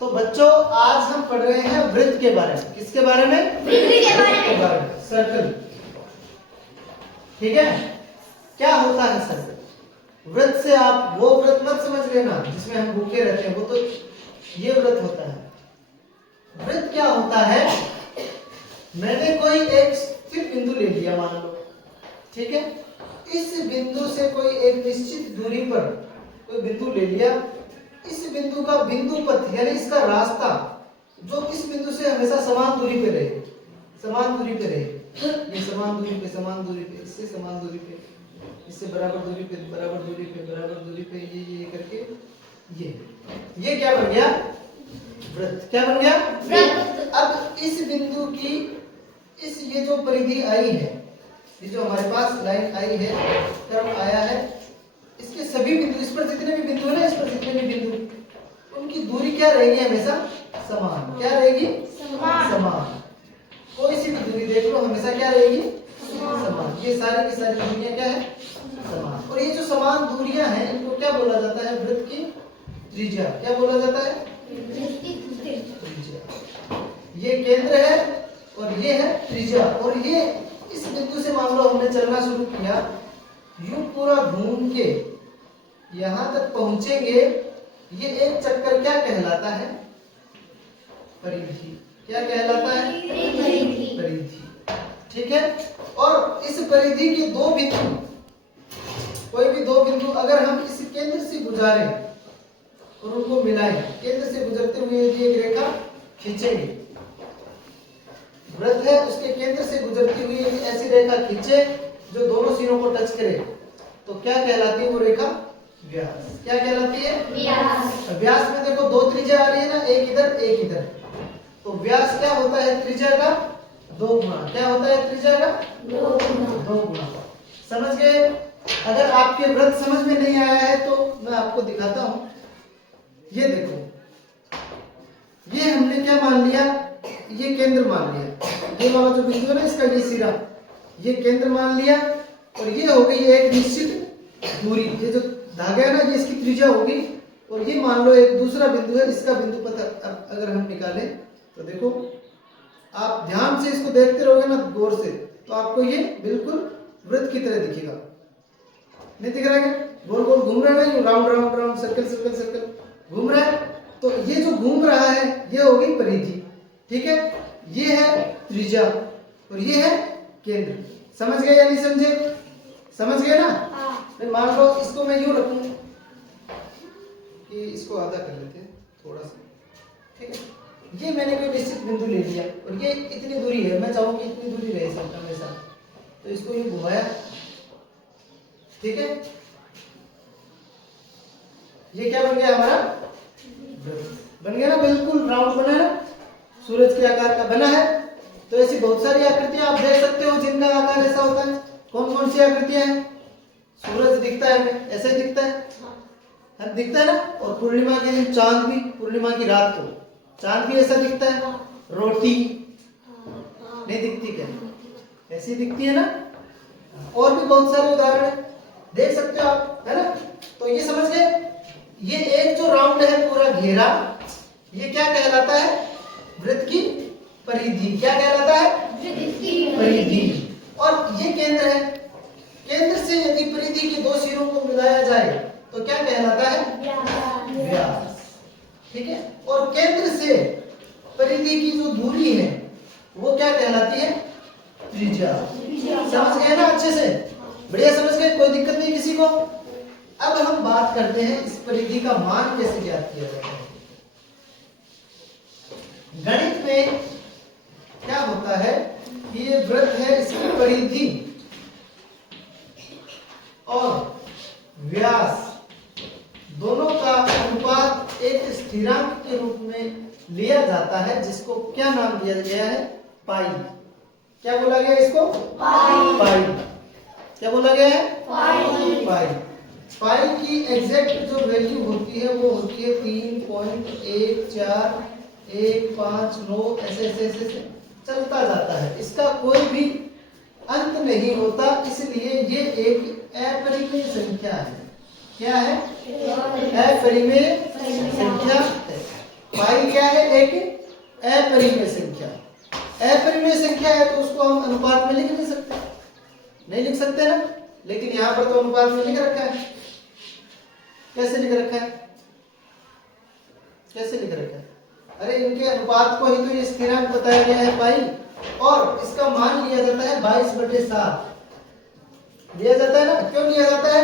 तो बच्चों आज हम पढ़ रहे हैं वृत्त के बारे में। किसके बारे में? वृत्त के बारे में। सर्कल। ठीक है, क्या होता है सर्कल? वृत्त से आप वो वृत्त मत समझ लेना जिसमें हम भूखे रहते हैं, वो तो ये वृत्त होता है। वृत्त क्या होता है? मैंने कोई एक स्थिर बिंदु ले लिया मान लो, ठीक है। इस बिंदु से कोई एक निश्चित दूरी पर कोई बिंदु ले लिया। इस बिंदु का बिंदु पथ यानी इसका रास्ता जो इस बिंदु से हमेशा समान दूरी पे रहे, समान दूरी पे रहे, ये समान दूरी पे, समान दूरी पे, इससे समान दूरी पे, इससे बराबर दूरी पे, बराबर दूरी पे, बराबर दूरी पे, ये करके ये क्या बन गया? वृत्त। क्या बन गया? वृत्त। अब इस बिंदु की इस ये जो परिधि आई है, ये जो हमारे पास लाइन आई है, कर्व आया है, इसके सभी बिंदु, इस पर जितने भी बिंदु है ना, इस पर जितने भी बिंदु, उनकी दूरी क्या रहेगी? हमेशा समान। क्या रहेगी? समान। कोई सी भी दूरी देख लो, हमेशा क्या रहेगी? समान। ये सारी की सारी दूरियां क्या है? समान। और ये जो समान दूरियां हैं, इनको क्या बोला जाता है? वृत्त की त्रिज्या। क्या बोला जाता है? त्रिज्या। ये केंद्र है और ये है त्रिज्या। और ये इस बिंदु से मान लो हमने चलना शुरू किया, यूं पूरा घूम के यहां तक पहुंचेंगे। ये एक चक्कर क्या कहलाता है? परिधि। क्या कहलाता है? परिधि। ठीक है। और इस परिधि के दो बिंदु, कोई भी दो बिंदु अगर हम इस केंद्र से गुजारें और उनको मिलाएं, केंद्र से गुजरते हुए यदि एक रेखा खींचेंगे, वृत्त है उसके केंद्र से गुजरती हुई यदि ऐसी रेखा खींचे जो दोनों सिरों को टच करे, तो क्या कहलाती है वो रेखा? व्यास। क्या कहलाती है? व्यास। व्यास में देखो दो त्रिज्या आ रही है ना, एक इधर एक इधर, तो व्यास क्या होता है? त्रिज्या का 2 गुना। क्या होता है? त्रिज्या का 2 गुना। समझ गए? अगर आपके वृत्त समझ में नहीं आया है तो मैं आपको दिखाता हूं। ये देखो, ये हमने क्या मान लिया? ये केंद्र मान लिया। ये वाला जो बिंदु है ना, इसका ये सिरा, ये केंद्र मान लिया। और ये हो गई एक निश्चित दूरी, ये जो धागा है ना, ये इसकी त्रिज्या होगी। और ये मान लो एक दूसरा बिंदु है, इसका बिंदु पता अगर हम निकालें तो देखो, आप ध्यान से इसको देखते रहोगे ना गौर से, तो आपको ये बिल्कुल वृत्त की तरह दिखेगा। नहीं दिख रहा है? गोल गोल घूम रहा है ना, round round round, circle circle circle घूम रहा है। तो ये जो घूम रहा है ये होगी परिधि। ठीक है, ये है त्रिज्या और ये है केंद्र। समझ गए या नहीं समझे? समझ गए ना? मान लो इसको मैं यूं रखूं कि इसको आधा कर लेते हैं थोड़ा सा। ठीक है, ये मैंने कोई निश्चित बिंदु ले लिया और ये इतनी दूरी है, मैं चाहूँ कि इतनी दूरी रहे सब हमेशा, तो इसको यूं घुमाया। ठीक है, ये क्या बन गया हमारा? बन गया ना, बिल्कुल राउंड बना है ना, सूरज के आकार का बना है। तो ऐसी बहुत सारी आकृतियां आप देख सकते हो जिनका आकार ऐसा होता है। कौन कौन सी आकृतियां हैं? सूरज दिखता है हमें, ऐसे ही दिखता है, दिखता है ना। और पूर्णिमा के दिन चांद भी, पूर्णिमा की रात को चांद भी ऐसा दिखता है। रोटी नहीं दिखती क्या? ऐसी दिखती है ना। और भी बहुत सारे उदाहरण देख सकते हो आप, है ना। तो ये समझ गए, ये एक जो राउंड है पूरा घेरा, ये क्या कहलाता है? वृत्त की परिधि। क्या कहलाता है? परिधि। और ये केंद्र है, केंद्र से यदि परिधि के दो सिरों को मिलाया जाए तो क्या कहलाता है? व्यास। ठीक है, और केंद्र से परिधि की जो दूरी है वो क्या कहलाती है? त्रिज्या। समझ गए ना अच्छे से? बढ़िया समझ गए, कोई दिक्कत नहीं किसी को। अब हम बात करते हैं इस परिधि का मान कैसे ज्ञात किया जाता है। गणित में क्या होता है कि ये वृत्त है, इसकी परिधि और व्यास दोनों का अनुपात एक स्थिरांक के रूप में लिया जाता है, जिसको क्या नाम दिया गया है? पाई। क्या बोला गया इसको? पाई। क्या बोला गया है? पाई। पाई की एग्जैक्ट जो वैल्यू होती है वो होती है 3.14159, ऐसे ऐसे ऐसे चलता जाता है। इसका कोई भी अंत नहीं होता, इसलिए ये एक अपरिमेय संख्या है। क्या है? अपरिमेय संख्या है। पाई क्या है? एक अपरिमेय संख्या। अपरिमेय संख्या है तो उसको हम अनुपात में लिख नहीं सकते, नहीं लिख सकते ना। लेकिन यहाँ पर तो अनुपात में लिख रखा है। कैसे लिख रखा है? कैसे लिख रखा है? अरे इनके अनुपात को ही तो ये स्थिरांक बताया गया है पाई, और इसका मान लिया जाता है 22/7 लिया जाता है ना। क्यों लिया जाता है?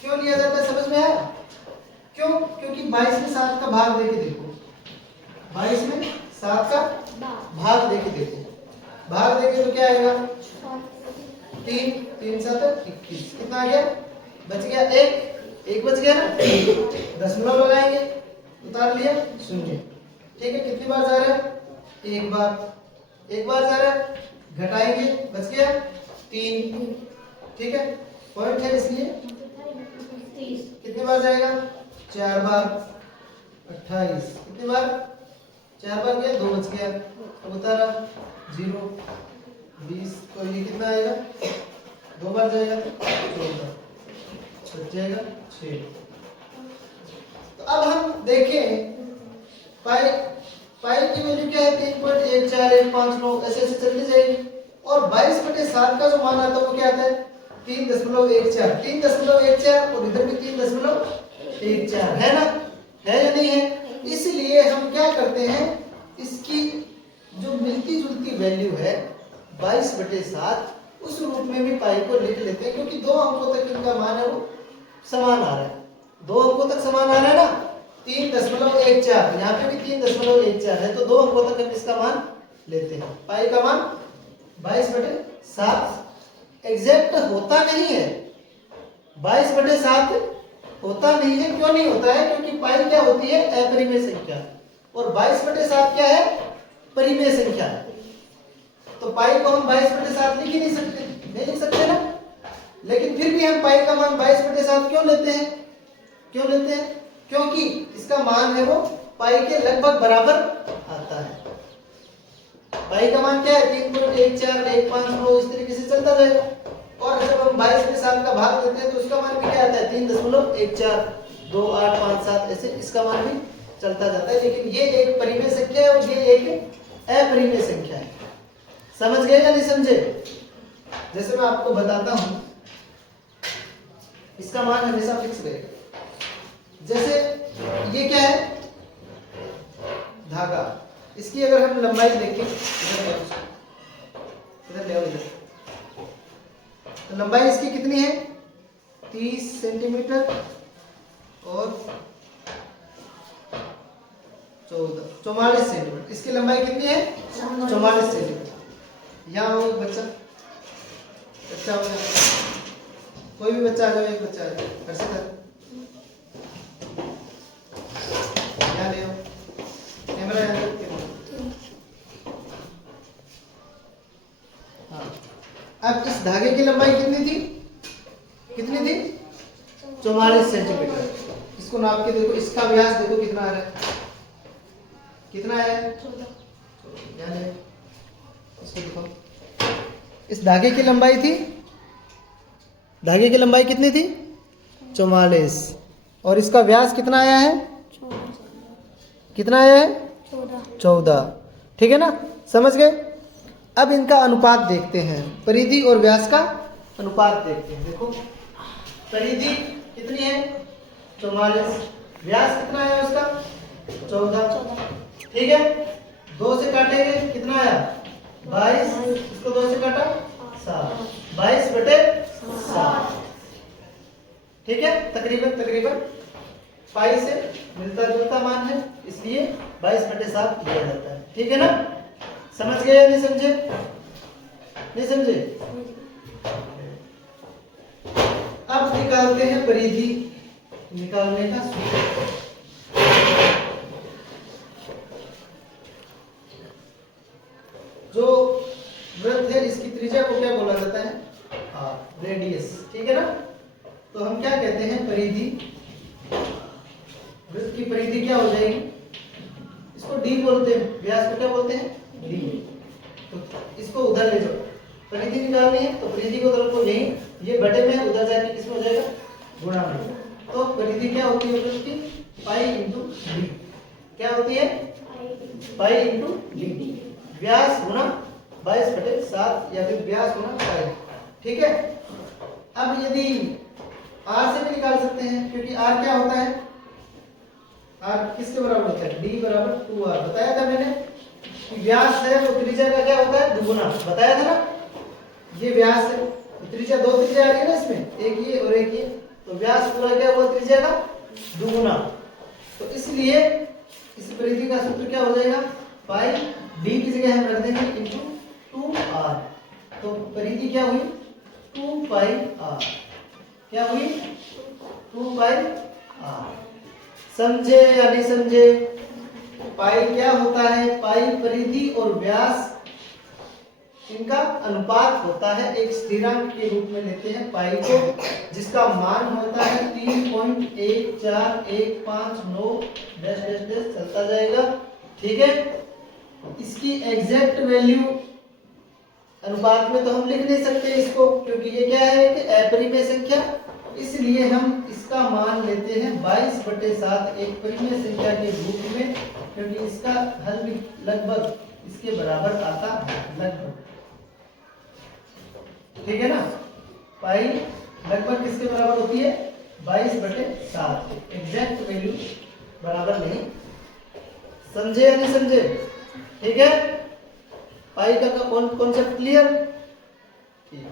क्यों लिया जाता है समझ में आया? क्यों? क्योंकि 22 में 7 का भाग देके देखो, 22 में 7 का भाग देके देखो, भाग देके तो क्या आएगा? 3 3 7 21। कितना आ गया? बच गया एक बच गया ना। दशमलव लगाएंगे, उतार लिया 0। ठीक है, कितनी बार जा रहा है? एक बार जा रहा है, घटाएंगे, बच गया 3। ठीक है, पॉइंट है इसलिए। कितनी बार जाएगा? 4 बार, 28। कितनी बार? 4 बार गया, 2 बच गया, अब उतारा 0 20। तो ये कितना आएगा? 2 बार जाएगा 14, बच जाएगा 6। तो अब हम देखें पाई की वैल्यू क्या है? 3.14159 ऐसे ऐसे चलती जाएगी। और 22/7 का जो मान आता है वो क्या आता है? 3.14। 3.14 और इधर भी 3.14 है ना? है या नहीं है? इसलिए हम क्या करते हैं, इसकी जो मिलती जुलती वैल्यू है 22/7 उस रूप में भी पाई को लिख लेते हैं, क्योंकि 2 अंकों तक इनका मान है वो समान आ रहा है। 2 अंकों तक समान आ रहा है ना। 3.14, यहाँ पे भी 3.14 है, तो 2 अंकों तक हम इसका मान लेते हैं। पाई का मान 22/7 एग्जैक्ट होता नहीं है। 22/7 होता नहीं है। क्यों नहीं होता है? क्योंकि पाई क्या होती है? अपरिमेय संख्या, और 22/7 क्या है? परिमेय संख्या। तो पाई को हम 22/7 लिख ही नहीं सकते, नहीं लिख सकते ना। लेकिन फिर भी हम पाई का मान 22/7 क्यों लेते हैं? क्यों लेते हैं? क्योंकि इसका मान है वो पाई के लगभग बराबर आता है। पाई का मान क्या है? 3.14159 इस तरीके से चलता रहेगा। और जब हम 22/7 का भाग देते हैं तो उसका मान भी क्या आता है? 3.142857 ऐसे इसका मान भी चलता जाता है। लेकिन ये एक परिमेय संख्या है और ये एक अपरिमेय संख्या है। समझ गए या नहीं समझे? जैसे मैं आपको बताता हूं, इसका मान हमेशा फिक्स रहेगा। जैसे ये क्या है? धागा। इसकी अगर हम लंबाई देखें, इधर ले आओ इधर। तो लंबाई इसकी कितनी है? 30 सेंटीमीटर और 44 सेंटीमीटर। इसकी लंबाई कितनी है? 44 सेंटीमीटर। यहाँ हो एक बच्चा हो जाए, कोई भी बच्चा आ जाओ, एक बच्चा आ जाए, घर से घर यहाँ ले आओ कैमरा। हाँ, अब इस धागे की लंबाई कितनी थी? कितनी थी? 44 सेंटीमीटर। इसको नाप के देखो, इसका व्यास देखो कितना आ रहा है? कितना है? 14। इसको देखो, इस धागे की लंबाई थी, धागे की लंबाई कितनी थी? 44। और इसका व्यास कितना आया है? कितना आया है? 14। ठीक है ना? समझ गए? अब इनका अनुपात देखते हैं, परिधि और व्यास का अनुपात देखते हैं। देखो परिधि कितनी है? 44। व्यास कितना है उसका? 14। ठीक है, 2 से काटेंगे, कितना आया? 22। इसको 2 से काटा 7, 22/7। ठीक है, तकरीबन पाई से मिलता जुलता मान है, इसलिए 22/7 लिया जाता है। ठीक है ना? समझ गए या नहीं समझे? नहीं समझे? अब निकालते हैं परिधि निकालने का सूत्र। जो वृत्त है इसकी त्रिज्या को क्या बोला जाता है? रेडियस। ठीक है ना? तो हम क्या कहते हैं? परिधि, वृत्त की परिधि क्या हो जाएगी? इसको डी बोलते हैं, व्यास को क्या बोलते हैं? डी। तो इसको उधर ले जाओ, परिधि निकालनी है तो परिधि को तरफ को यही, ये बटे में है, उधर जाके किसमें हो जाएगा? गुणा में। तो परिधि क्या होती है वृत्त की? Pi into D. क्या होती है पाई इंटू डी, व्यास गुना 22/7 या फिर व्यास गुना पाई। ठीक है, अब यदि आर से भी निकाल सकते हैं, क्योंकि आर क्या होता है, आर किसके बराबर होता है, डी बराबर 2r। बताया था मैंने कि व्यास है वो त्रिज्या का क्या होता है, दुगुना, बताया था ना। ये व्यास है, त्रिज्या दो त्रिज्या आ रही है ना इसमें, एक ये और एक ये, तो व्यास पूरा क्या हुआ त्रिज्या का दुगुना। तो इसलिए इस परिधि का सूत्र क्या हो जाएगा, पाई डी की जगह हम रख देंगे इनटू 2r। तो परिधि क्या हुई 2 पाई r, क्या हुई 2 पाई r। समझे या नहीं समझे? पाई क्या होता है, पाई परिधि और व्यास इनका अनुपात होता है, एक स्थिरांक के रूप में लेते हैं पाई को, जिसका मान होता है 3.14159 डैश डैश डैश चलता जाएगा। ठीक है, इसकी एग्जैक्ट वैल्यू अनुपात में तो हम लिख नहीं सकते इसको, क्योंकि ये क्या है कि अपरिमेय संख्या, इसलिए हम इसका मान लेते हैं 22/7 एक परिमेय संख्या के रूप में, क्योंकि इसका हल भी लगभग इसके बराबर आता है, लगभग। ठीक है ना, पाई लगभग किसके बराबर होती है 22/7, एग्जैक्ट वैल्यू बराबर नहीं। समझे या नहीं समझे? ठीक है, पाई का कॉन्सेप्ट क्लियर? ठीक है।